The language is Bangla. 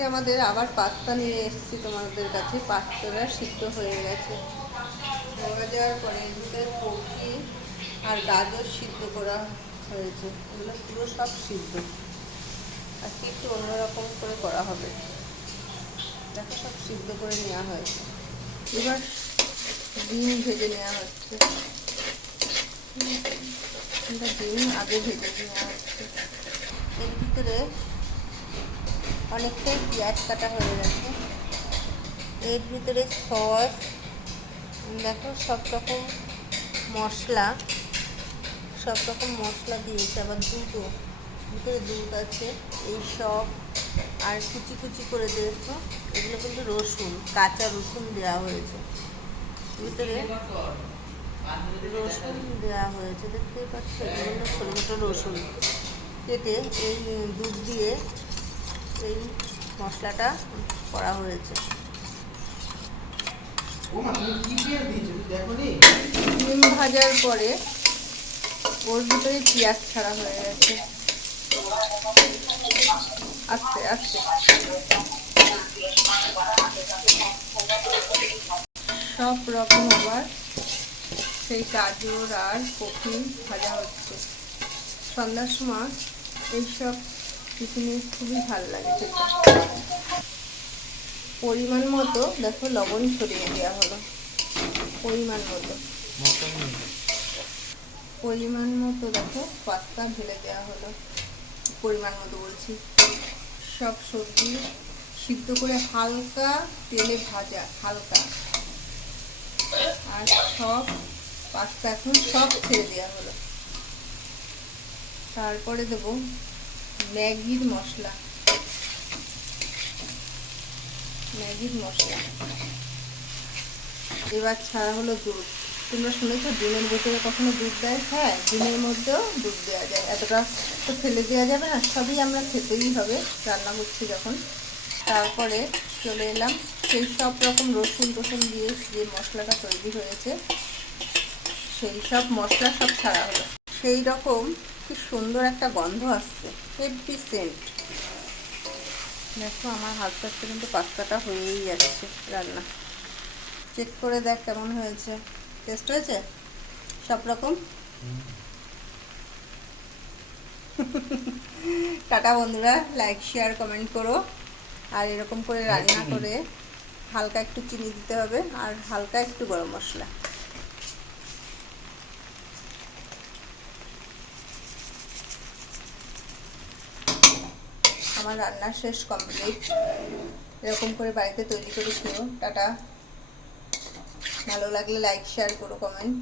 আমাদের আবার পাস্তা নিয়ে এসেছি তোমাদের কাছে। পাস্তাটা সিদ্ধ হয়ে গেছে। হয়ে যাওয়ার পরে ভিতরে কপি আর গাজর সিদ্ধ করা হয়েছে। এগুলো পুরো সব সিদ্ধ। আজকে একটু অন্যরকম করে করা হবে। দেখো, সব সিদ্ধ করে নেওয়া হয়েছে। এবার ডিম ভেজে নেওয়া হচ্ছে। ডিম আগে ভেজে নেওয়া হচ্ছে। এর ভিতরে অনেকটাই পেঁয়াজ কাটা হয়ে গেছে। এর ভিতরে সস, দেখো সব রকম মশলা, সব রকম মশলা দিয়েছে, আবার দুধও ভিতরে দুধ আছে, এই সব, আর কুচি কুচি করে দিয়েছ। এগুলো কিন্তু রসুন, কাঁচা রসুন দেওয়া হয়েছে। ভিতরে রসুন দেওয়া হয়েছে, দেখতেই পাচ্ছ ছোটো ছোটো রসুন। কেটে এই দুধ দিয়ে এই মশলাটা করা হয়েছে। ডিম ভাজার পরে ওর ভিতরে পেঁয়াজ ছাড়া হয়ে গেছে। আস্তে আস্তে। সব রকম আবার সেই গাজর আর কফি ভাজা হচ্ছে। সন্ধ্যার সময় এইসব টিফিনে খুবই ভালো লাগে খেতে। পরিমাণ মতো দেখো লবণ ছড়িয়ে দেওয়া হলো। পরিমাণ মতো। পরিমাণ মতো দেখো পাস্তা ঢেলে দেওয়া হলো। পরিমাণ মতো বলছি। সব সবজি সিদ্ধ করে হালকা তেলে ভাজা, হালকা। আর সব পাস্তা এখন সব ছেড়ে দেওয়া হলো। তারপরে দেবো ম্যাগির মশলা। ম্যাগির মশলা। এবার ছাড়া হলো দুধ। তোমরা শুনেছো, ডিমের বোতলে কখনো দুধ দেয়? হ্যাঁ ডিমের মধ্যেও দুধ দেওয়া যায়। এতটা তো ফেলে দেওয়া যাবে না, সবই আমরা খেতেই হবে রান্না করছি যখন। তারপরে চলে এলাম, সেই সব রকম রসুন টসুন দিয়ে যে মশলাটা তৈরি হয়েছে, সেই সব মশলা সব ছাড়া হলো। সেই রকম কি সুন্দর একটা গন্ধ আসছে। হেভি সেন্ট দেখো আমার হাত পাশে কিন্তু পাস্তাটা হয়েই যাচ্ছে রান্না। চেক করে দেখ কেমন হয়েছে। টেস্ট হয়েছে? সব রকম? টাটা বন্ধুরা লাইক শেয়ার কমেন্ট করো। আর এরকম করে রান্না করে হালকা একটু চিনি দিতে হবে আর হালকা একটু গরম মশলা। আমার রান্না শেষ কমপ্লিট এরকম করে বাড়িতে তৈরি করে খেয়েও টাটা। ভালো লাগলে লাইক শেয়ার করো কমেন্ট